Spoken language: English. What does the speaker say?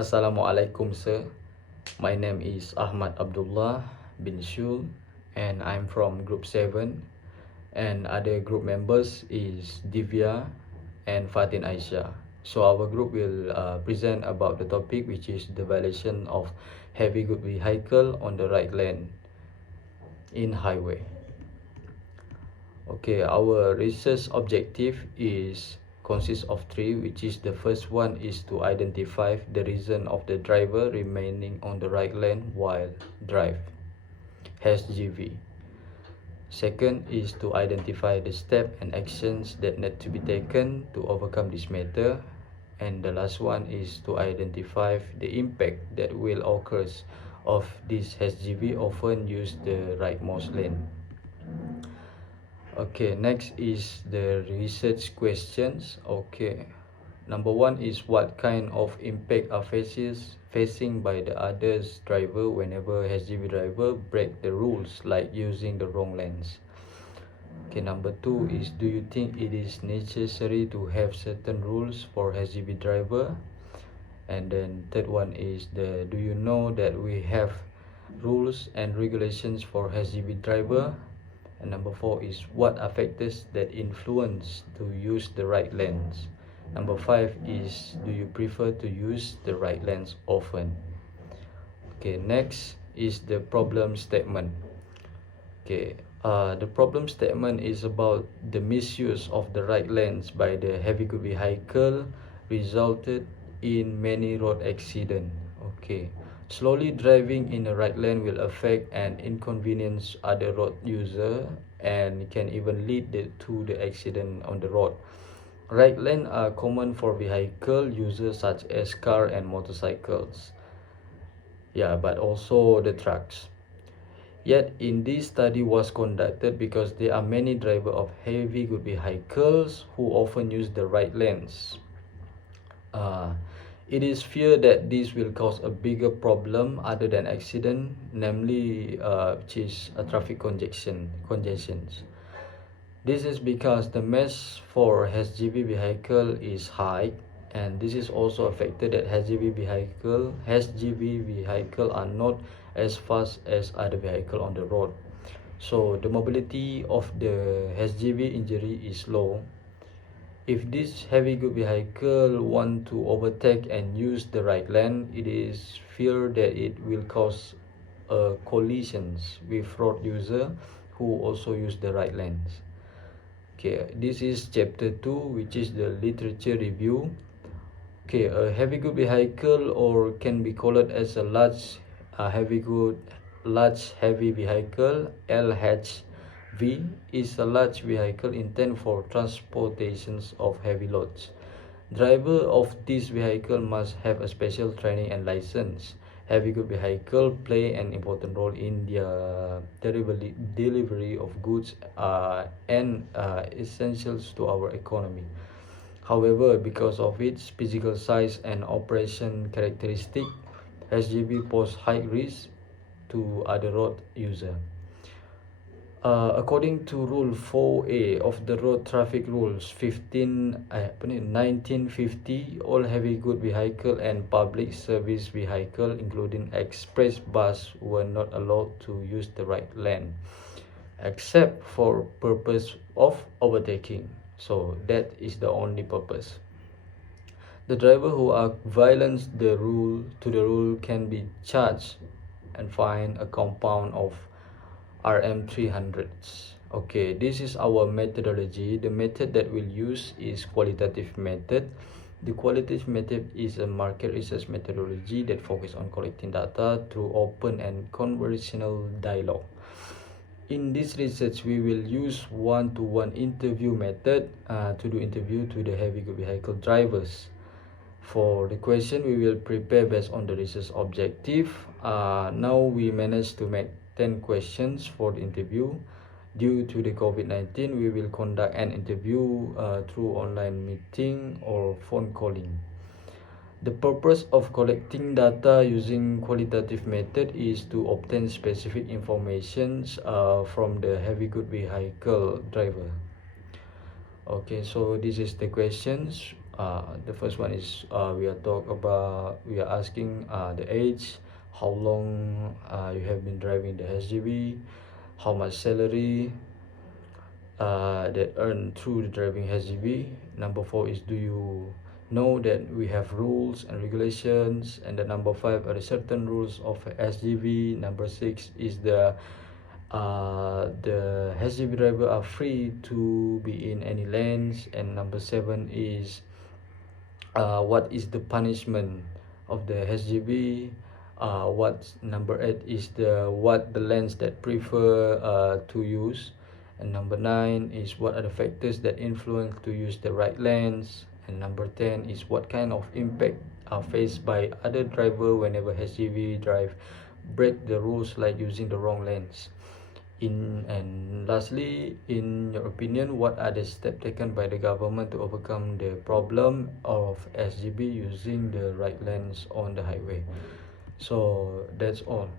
Assalamualaikum sir. My name is Ahmad Abdullah bin Shul and I'm from group 7 and other group members is Divya and Fatin Aisha. So our group will present about the topic which is the violation of heavy good vehicle on the right lane in highway. Okay, our research objective is consists of three, which is the first one is to identify the reason of the driver remaining on the right lane while drive HGV. Second is to identify the step and actions that need to be taken to overcome this matter, and the last one is to identify the impact that will occur of this HGV often use the rightmost lane. Okay, next is the research questions. Okay, number one is what kind of impact are facing by the others driver whenever HGV driver break the rules like using the wrong lanes. Okay, number two is do you think it is necessary to have certain rules for HGV driver? And then third one is do you know that we have rules and regulations for HGV driver? And number four is what are factors that influence to use the right lanes? Number five is do you prefer to use the right lanes often? Okay, next is the problem statement. Okay, the problem statement is about the misuse of the right lanes by the heavy good vehicle resulted in many road accidents. Okay, slowly driving in the right lane will affect and inconvenience other road user and can even lead to the accident on the road. Right lane are common for vehicle users such as car and motorcycles. Yeah, but also the trucks. Yet in this study was conducted because there are many drivers of heavy good vehicles who often use the right lanes. It is feared that this will cause a bigger problem other than accident, namely which is a traffic congestions. This is because the mass for HGV vehicle is high, and this is also affected that HGV vehicle are not as fast as other vehicle on the road. So the mobility of the HGV injury is low. If this heavy good vehicle want to overtake and use the right lane, it is feared that it will cause collisions with road user who also use the right lanes. Okay, this is chapter 2, which is the literature review. Okay, a heavy good vehicle or can be called as a large heavy vehicle LHV is a large vehicle intended for transportations of heavy loads. Driver of this vehicle must have a special training and license. Heavy good vehicle play an important role in the delivery of goods and essentials to our economy. However, because of its physical size and operation characteristic, HGV pose high risk to other road user. According to Rule 4A of the Road Traffic Rules 1950, all heavy good vehicle and public service vehicle, including express bus, were not allowed to use the right lane, except for purpose of overtaking. So that is the only purpose. The driver who violates the rule can be charged and fined a compound of RM 300s. Okay, this is our methodology. The method that we'll use is qualitative method. The qualitative method is a market research methodology that focuses on collecting data through open and conversational dialogue. In this research, we will use one-to-one interview method to do interview to the heavy vehicle drivers. For the question, we will prepare based on the research objective. Now we managed to make 10 questions for the interview. Due to the COVID-19, we will conduct an interview through online meeting or phone calling. The purpose of collecting data using qualitative method is to obtain specific information from the heavy good vehicle driver. Okay, so this is the questions. The first one is we are asking the age, how long you have been driving the SGV, how much salary that earned through the driving SGV. Number 4 is, do you know that we have rules and regulations? And the number 5 are the certain rules of SGV. Number 6 is the SGV driver are free to be in any lanes. And number 7 is what is the punishment of the SGV. What number 8 is what the lanes that prefer to use. And number 9 is what are the factors that influence to use the right lanes. And number 10 is what kind of impact are faced by other driver whenever SGV drive break the rules, like using the wrong lanes. And lastly, in your opinion, what are the steps taken by the government to overcome the problem of SGV using the right lanes on the highway? So that's all.